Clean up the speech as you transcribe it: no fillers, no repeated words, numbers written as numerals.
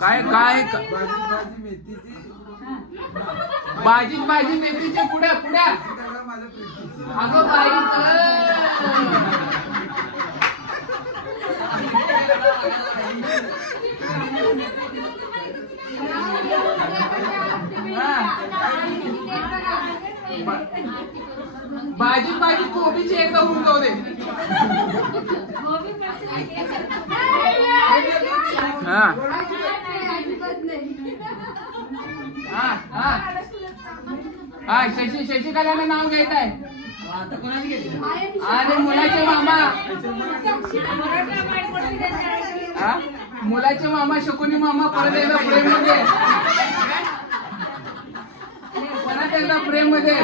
काय काय भाजी मेथीच्या पुड्या अगं बाई भाजी कोबीची एकदा होऊन जाऊ दे. शशिकलाने नाव घेत आहे. आणि मुलाचे मामा शकुनी मामा परत एकदा प्रेम मध्ये प्रेम मध्ये